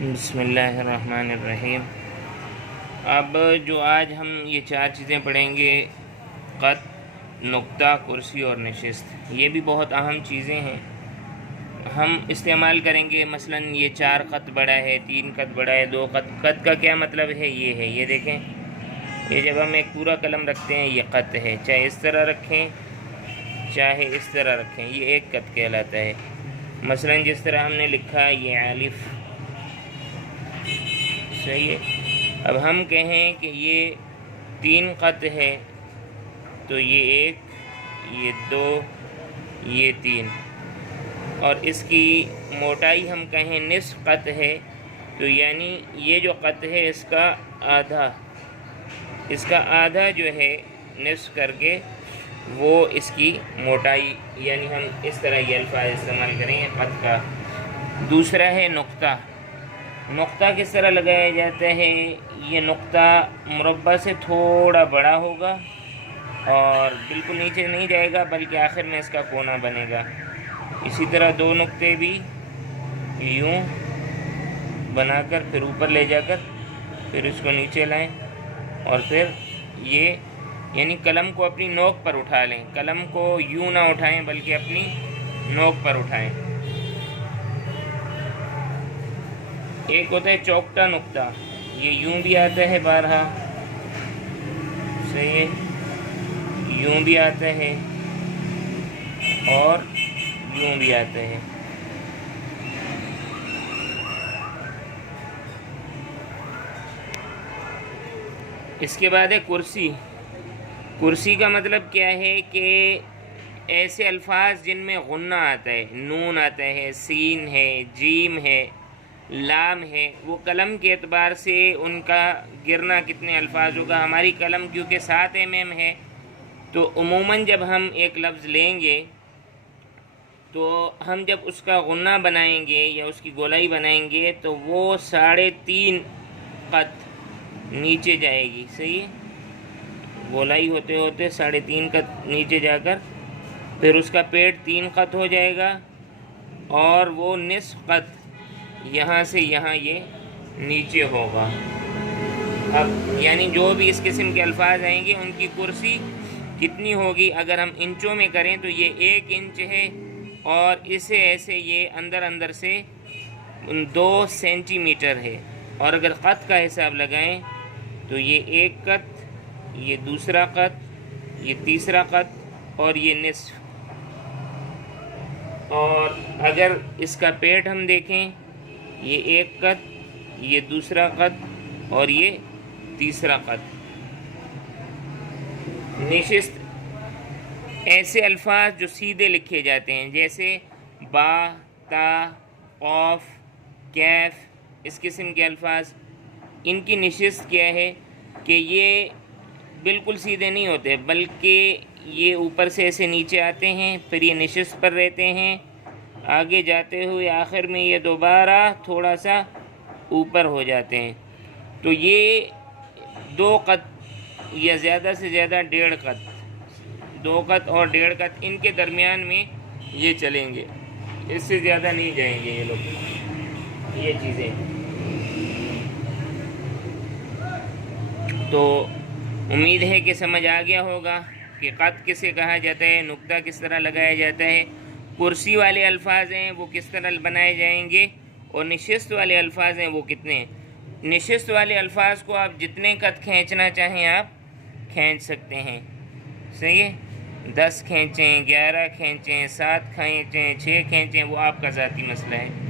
بسم اللہ الرحمن الرحیم۔ اب جو آج ہم یہ چار چیزیں پڑھیں گے، قط، نقطہ، کرسی اور نشست، یہ بھی بہت اہم چیزیں ہیں، ہم استعمال کریں گے۔ مثلا یہ 4 قط بڑا ہے، 3 قط بڑا ہے، 2 قط۔ قط کا کیا مطلب ہے؟ یہ دیکھیں، یہ جب ہم ایک پورا قلم رکھتے ہیں یہ قط ہے، چاہے اس طرح رکھیں چاہے اس طرح رکھیں، یہ ایک قط کہلاتا ہے۔ مثلا جس طرح ہم نے لکھا یہ الف، صحیح ہے۔ اب ہم کہیں کہ یہ 3 قط ہے تو یہ 1، یہ 2، یہ 3، اور اس کی موٹائی ہم کہیں نصف قط ہے تو یعنی یہ جو قط ہے اس کا آدھا جو ہے نصف کر کے وہ اس کی موٹائی، یعنی ہم اس طرح یہ الفاظ استعمال کریں گے قط کا۔ دوسرا ہے نقطہ۔ نقطہ کس طرح لگایا جاتا ہے؟ یہ نقطہ مربع سے تھوڑا بڑا ہوگا اور بالکل نیچے نہیں جائے گا بلکہ آخر میں اس کا کونا بنے گا۔ اسی طرح 2 نقطے بھی یوں بنا کر پھر اوپر لے جا کر پھر اس کو نیچے لائیں اور پھر یہ، یعنی قلم کو اپنی نوک پر اٹھا لیں، قلم کو یوں نہ اٹھائیں بلکہ اپنی نوک پر اٹھائیں۔ ایک ہوتا ہے چوکٹا نقطہ، یہ یوں بھی آتا ہے بارہا، صحیح ہے، یوں بھی آتا ہے اور یوں بھی آتا ہے۔ اس کے بعد ہے کرسی۔ کرسی کا مطلب کیا ہے کہ ایسے الفاظ جن میں غنہ آتا ہے، نون آتا ہے، سین ہے، جیم ہے، لام ہے، وہ قلم کے اعتبار سے ان کا گرنا کتنے الفاظ ہوگا۔ ہماری قلم کیونکہ 7 mm ہے تو عموماً جب ہم ایک لفظ لیں گے تو ہم جب اس کا غنہ بنائیں گے یا اس کی گولائی بنائیں گے تو وہ 3.5 قط نیچے جائے گی، صحیح ہے، گولائی ہوتے ہوتے 3.5 قط نیچے جا کر پھر اس کا پیٹ 3 قط ہو جائے گا اور وہ نصف قط یہاں سے یہاں یہ نیچے ہوگا۔ اب یعنی جو بھی اس قسم کے الفاظ آئیں گے ان کی کرسی کتنی ہوگی؟ اگر ہم انچوں میں کریں تو یہ 1 انچ ہے اور اسے ایسے یہ اندر سے 2 سینٹی میٹر ہے، اور اگر قط کا حساب لگائیں تو یہ 1 قط، یہ دوسرا قط، یہ تیسرا قط اور یہ نصف۔ اور اگر اس کا پیٹ ہم دیکھیں، یہ 1 قط، یہ دوسرا قط اور یہ تیسرا قط۔ نشست، ایسے الفاظ جو سیدھے لکھے جاتے ہیں جیسے با، تا، قوف، کیف، اس قسم کے الفاظ، ان کی نشست کیا ہے کہ یہ بالکل سیدھے نہیں ہوتے بلکہ یہ اوپر سے ایسے نیچے آتے ہیں، پھر یہ نشست پر رہتے ہیں، آگے جاتے ہوئے آخر میں یہ دوبارہ تھوڑا سا اوپر ہو جاتے ہیں۔ تو یہ 2 قط یا زیادہ سے زیادہ 1.5 قط، 2 قط اور 1.5 قط، ان کے درمیان میں یہ چلیں گے، اس سے زیادہ نہیں جائیں گے یہ لوگ، یہ چیزیں۔ تو امید ہے کہ سمجھ آ گیا ہوگا کہ قط کسے کہا جاتا ہے، نقطہ کس طرح لگایا جاتا ہے، کرسی والے الفاظ ہیں وہ کس طرح بنائے جائیں گے، اور نشست والے الفاظ ہیں وہ کتنے ہیں۔ نشست والے الفاظ کو آپ جتنے قط کھینچنا چاہیں آپ کھینچ سکتے ہیں، صحیح ہے، 10 کھینچیں، 11 کھینچیں، 7 کھینچیں، 6 کھینچیں، وہ آپ کا ذاتی مسئلہ ہے۔